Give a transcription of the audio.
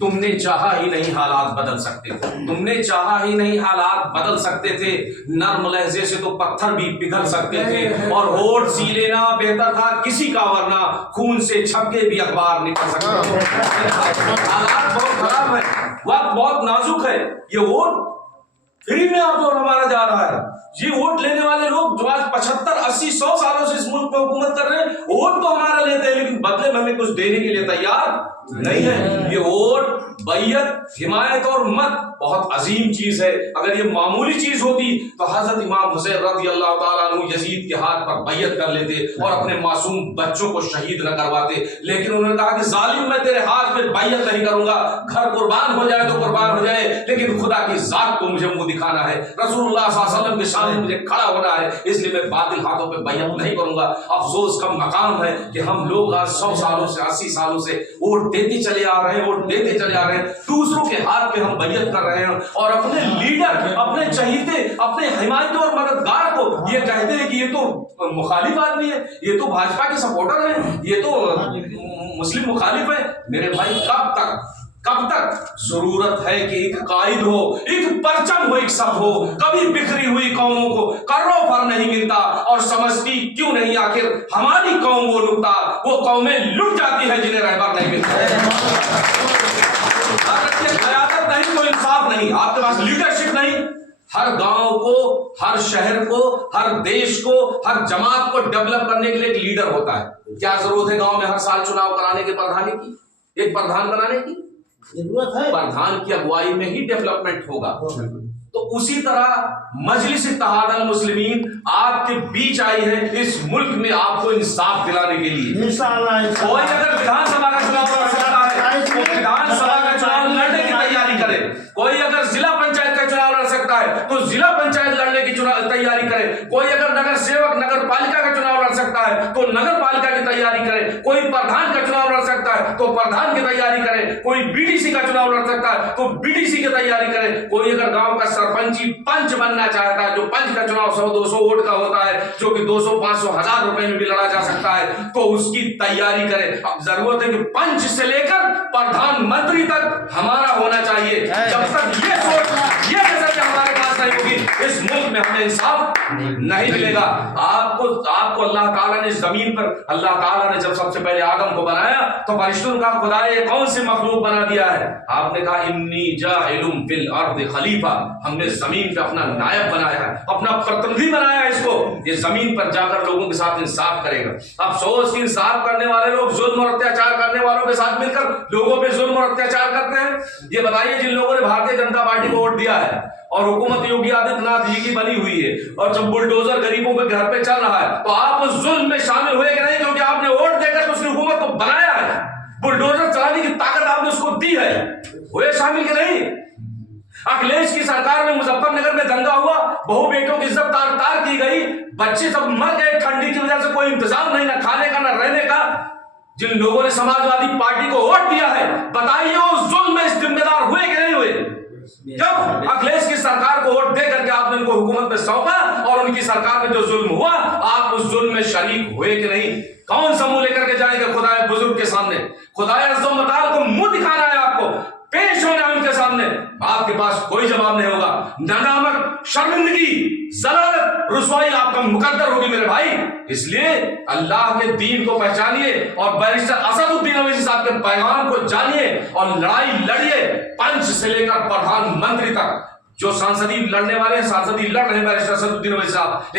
تم نے چاہا ہی نہیں حالات بدل سکتے تھے، تم نے چاہا ہی نہیں حالات بدل سکتے تھے، نرم لہجے سے تو پتھر بھی پگھل سکتے تھے، اور ہونٹ سی لینا بہتر تھا کسی کا، ورنہ خون سے چھپ کے بھی اخبار نکل سکتے تھے۔ حالات بہت خراب ہے، وقت بہت نازک ہے، یہ ووٹ فری میں آپ اور ہمارا جا رہا ہے۔ یہ ووٹ لینے والے لوگ جو آج 75 80 100 سالوں سے اس ملک میں حکومت کر رہے ہیں، ووٹ تو ہمارا لیتے ہیں لیکن بدلے میں ہمیں کچھ دینے کے لیے تیار نہیں ہے۔ یہ ووٹ، بیعت، حمایت اور مت بہت عظیم چیز ہے۔ اگر یہ معمولی چیز ہوتی تو حضرت امام حسین رضی اللہ تعالیٰ عنہ یزید کے ہاتھ پر بیعت کر لیتے اور اپنے معصوم بچوں کو شہید نہ کرواتے، لیکن انہوں نے کہا کہ ظالم میں تیرے ہاتھ میں بیعت نہیں کروں گا، گھر قربان ہو جائے تو قربان ہو جائے لیکن خدا کی ذات کو مجھے منہ دکھانا ہے، رسول اللہ صلی اللہ علیہ وسلم کے سامنے مجھے کھڑا ہونا ہے، اس لیے میں باطل ہاتھوں پہ بیعت نہیں کروں گا۔ افسوس کا مقام ہے کہ ہم لوگ آج 100 سالوں سے 80 سالوں سے ووٹ دیتے چلے آ رہے ہیں، ووٹ دیتے چلے آ رہے ہیں، دوسروں کے ہاتھ پہ ہم بیعت کر رہے ہیں اور اپنے لیڈر، اپنے چہیتے، اپنے حمایتی اور مددگار کو یہ کہتے ہیں کہ یہ تو مخالف آدمی ہے، یہ تو بھاجپا کے سپورٹر ہیں، یہ تو مسلم مخالف ہے۔ میرے بھائی کب تک ضرورت ہے کہ ایک قائد ہو، ایک پرچم ہو، ایک سب ہو، کبھی بکھری ہوئی قوموں کو کرو فر نہیں ملتا اور سمجھتی کیوں نہیں آخر ہماری قوم وہ نکتا، وہ قومیں لٹ جاتی ہے جنہیں رہبر نہیں ملتا۔ قیادت نہیں تو انصاف نہیں، آپ کے پاس لیڈرشپ نہیں۔ ہر گاؤں کو، ہر شہر کو، ہر دیش کو، ہر جماعت کو ڈیولپ کرنے کے لیے ایک لیڈر ہوتا ہے۔ کیا ضرورت ہے گاؤں میں ہر سال چناؤ کرانے کے، پردھانی کی، ایک پردھان بنانے کی؟ ضرورت ہے پردھان کی اگوائی میں ہی ڈیولپمنٹ ہوگا۔ تو اسی طرح مجلس اتحاد المسلمین آپ کے بیچ آئی ہے اس ملک میں آپ کو انصاف دلانے کے لیے۔ کوئی اگر وِدھان سبھا کا چناؤ لڑ سکتا ہے تو وِدھان سبھا کا چناؤ لڑنے کی تیاری کرے، کوئی اگر ضلع پنچایت کا چناؤ لڑ سکتا ہے تو ضلع پنچایت لڑنے کی تیاری کرے، کوئی اگر نگر سیوک نگر پالکا کا چناؤ لڑ سکتا ہے تو نگر پالکا کی تیاری کرے، کوئی پردھان کا چناؤ لڑ سکتا ہے تو پردھان کی تیاری کرے، کوئی BDC کا چناؤ لڑ سکتا ہے تو BDC کی تیاری کرے، کوئی اگر گاؤں کا سرپنچی پنچ بننا چاہتا ہے، جو پنچ کا چناؤ 100-200 ووٹ کا ہوتا ہے، جو کہ 200-500 ہزار روپے میں بھی لڑا جا سکتا ہے، تو اس کی تیاری کرے۔ اب ضرورت ہے کہ پنچ سے لے کر پردھان منتری تک ہمارا ہونا چاہیے۔ جب تک یہ سوچ، یہ نظر ہمارے پاس نہیں ہوگی، اس ملک میں ہمیں انصاف نہیں ملے گا۔ آپ کو اللہ تعالیٰ نے زمین پر، اللہ تعالیٰ نے جب سب سے پہلے آدم کو بنایا تو فرشتوں کا خدا یہ کون سی مخلوق بنا دیا ہے؟ آپ نے کہا انی جاعل فی الارض خلیفہ، ہم نے زمین پہ اپنا نائب بنایا ہے، اپنا پرتندھی بنایا ہے، اس کو یہ زمین پر جا کر لوگوں کے ساتھ انصاف کرے گا۔ افسوس کہ انصاف کرنے والے لوگ ظلم اور اتیاچار کرنے والوں کے ساتھ مل کر لوگوں پہ ظلم اور اتیاچار کرتے ہیں۔ یہ بتائیے جن لوگوں نے بھارتیہ جنتا پارٹی کو ووٹ دیا ہے اور حکومت یوگی آدتیہ ناتھ جی کی بنی ہوئی ہے اور جب بلڈوزر غریبوں کے گھر پہ چل رہا ہے تو آپ اس ظلم میں شامل ہوئے کہ نہیں؟ کیونکہ آپ نے ووٹ دے کر اس کی حکومت کو بنایا ہے، بلڈوزر چلانے کی طاقت آپ نے اس کو دی ہے، ہوئے شامل کہ نہیں؟ اکھلیش کی سرکار میں مظفر نگر میں دنگا ہوا، بہو بیٹوں کی عزت تار تار کی گئی، بچے سب مر گئے ٹھنڈی کی وجہ سے، کوئی انتظام نہیں، نہ کھانے کا نہ رہنے کا۔ جن لوگوں نے سماجوادی پارٹی کو ووٹ دیا ہے بتائیے وہ ظلم میں ذمہ دار ہوئے کہ نہیں ہوئے؟ جب اکھلیش کی سرکار کو ووٹ دے کر کے آپ نے ان کو حکومت میں سونپا اور ان کی سرکار میں جو ظلم ہوا آپ اس ظلم میں شریک ہوئے کہ نہیں؟ کون سا منہ لے کر کے جائے گا خدائے بزرگ کے سامنے؟ خدائے عز و متعال کو منہ دکھانا ہے، آپ کو پیش ہونا ہے ان کے سامنے، آپ کے پاس کوئی جواب نہیں ہوگا۔ ندامت، شرمندگی، ذلت، رسوائی آپ کا مقدر ہوگی میرے بھائی۔ اس لیے اللہ کے دین کو پہچانیے اور بیرسٹر اسد الدین اویسی صاحب کے پیغام کو جانیے اور لڑائی لڑیے، پنچ سے لے کر پردھان منتری تک۔ جو سانسدی لڑنے والے ہیں، سانسدی لڑ رہے ہیں بیرسٹر اسد الدین اویسی صاحب،